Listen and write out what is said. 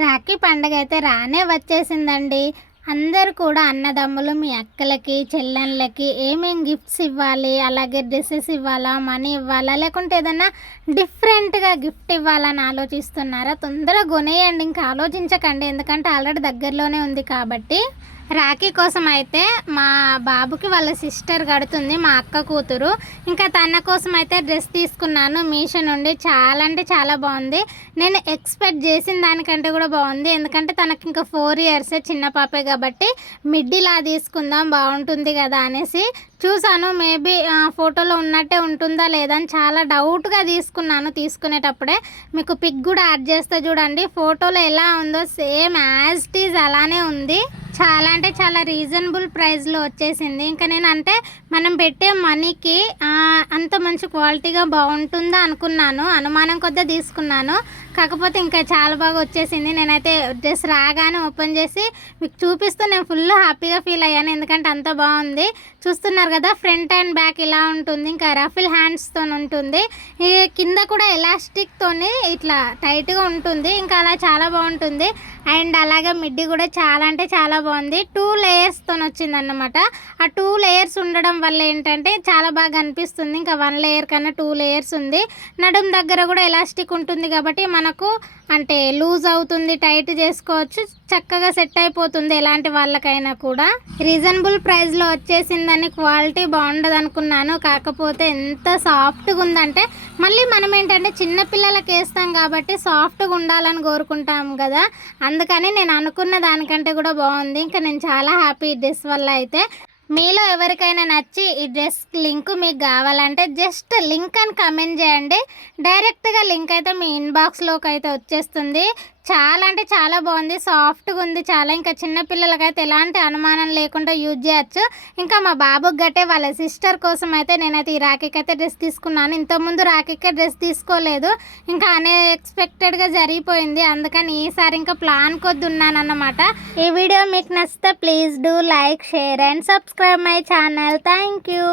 రాఖీ పండగ అయితే రానే వచ్చేసిందండి. అందరూ కూడా అన్నదమ్ములు మీ అక్కలకి, చెల్లెళ్ళకి ఏమేం గిఫ్ట్స్ ఇవ్వాలి, అలాగే డ్రెసెస్ ఇవ్వాలా, మనీ ఇవ్వాలా, లేకుంటే ఏదన్నా డిఫరెంట్‌గా గిఫ్ట్ ఇవ్వాలని ఆలోచిస్తున్నారా? తొందరగా కొనేయండి. ఇంకా ఆలోచించకండి. ఎందుకంటే ఆల్రెడీ దగ్గరలోనే ఉంది కాబట్టి. రాఖీ కోసం అయితే మా బాబుకి వాళ్ళ సిస్టర్ కడుతుంది, మా అక్క కూతురు. ఇంకా తన కోసం అయితే డ్రెస్ తీసుకున్నాను మీషో నుండి. చాలా అంటే చాలా బాగుంది. నేను ఎక్స్పెక్ట్ చేసిన దానికంటే కూడా బాగుంది. ఎందుకంటే తనకి ఇంకా 4 ఇయర్సే, చిన్న పాపే కాబట్టి మిడ్డీలా తీసుకుందాం బాగుంటుంది కదా అనేసి చూసాను. మేబీ ఫోటోలో ఉన్నట్టే ఉంటుందా లేదా అని చాలా డౌట్గా తీసుకున్నాను. తీసుకునేటప్పుడే మీకు పిక్ కూడా యాడ్ చేస్తే చూడండి. ఫోటోలో ఎలా ఉందో సేమ్ యాజ్ ఇట్ ఈజ్ అలానే ఉంది. చాలా అంటే చాలా రీజనబుల్ ప్రైస్లో వచ్చేసింది. ఇంకా నేను అంటే మనం పెట్టే మనీకి అంత మంచి క్వాలిటీగా బాగుంటుందా అనుకున్నాను. అనుమానం కొద్దిగా తీసుకున్నాను. కాకపోతే ఇంకా చాలా బాగా వచ్చేసింది. నేనైతే డ్రెస్ రాగానే ఓపెన్ చేసి మీకు చూపిస్తూ నేను ఫుల్ హ్యాపీగా ఫీల్ అయ్యాను. ఎందుకంటే అంత బాగుంది. చూస్తున్నారు కదా, ఫ్రంట్ అండ్ బ్యాక్ ఇలా ఉంటుంది. ఇంకా రఫిల్ హ్యాండ్స్తో ఉంటుంది. ఈ కింద కూడా ఎలాస్టిక్తోని ఇట్లా టైట్గా ఉంటుంది. ఇంకా అలా చాలా బాగుంటుంది. అండ్ అలాగే మిడ్డీ కూడా చాలా అంటే చాలా బాగుంది. 2 లేయర్స్తో వచ్చిందన్నమాట. ఆ 2 లేయర్స్ ఉండడం వల్ల ఏంటంటే చాలా బాగా అనిపిస్తుంది. ఇంకా 1 లేయర్ కన్నా 2 లేయర్స్ ఉంది. నడుం దగ్గర కూడా ఎలాస్టిక్ ఉంటుంది కాబట్టి మనకు అంటే లూజ్ అవుతుంది, టైట్ చేసుకోవచ్చు, చక్కగా సెట్ అయిపోతుంది ఎలాంటి వాళ్ళకైనా కూడా. రీజనబుల్ ప్రైస్లో వచ్చేసిందని క్వాలిటీ బాగుండదు అనుకున్నాను. కాకపోతే ఎంత సాఫ్ట్గా ఉందంటే మళ్ళీ మనం ఏంటంటే చిన్నపిల్లలకి వేస్తాం కాబట్టి సాఫ్ట్గా ఉండాలని కోరుకుంటాం కదా, అందుకని నేను అనుకున్న దానికంటే కూడా బాగుంది. ఇంకా నేను చాలా హ్యాపీ ఈ డ్రెస్ వల్ల. అయితే మీలో ఎవరికైనా నచ్చి ఈ డ్రెస్ లింక్ మీకు కావాలంటే జస్ట్ లింక్ అని కమెంట్ చేయండి. డైరెక్ట్గా లింక్ అయితే మీ ఇన్బాక్స్లోకి అయితే వచ్చేస్తుంది. చాలా అంటే చాలా బాగుంది, సాఫ్ట్గా ఉంది చాలా. ఇంకా చిన్నపిల్లలకైతే ఎలాంటి అనుమానం లేకుండా యూజ్ చేయొచ్చు. ఇంకా మా బాబుకి గట్టే వాళ్ళ సిస్టర్ కోసం అయితే నేనైతే ఈ రాఖీకి అయితే డ్రెస్ తీసుకున్నాను. ఇంతకుముందు రాఖీకే డ్రెస్ తీసుకోలేదు. ఇంకా అన్ఎక్స్పెక్టెడ్గా జరిగిపోయింది. అందుకని ఈసారి ఇంకా ప్లాన్ కొద్ది ఉన్నానన్నమాట. ఈ వీడియో మీకు నచ్చితే please do like, share and subscribe my channel. Thank you.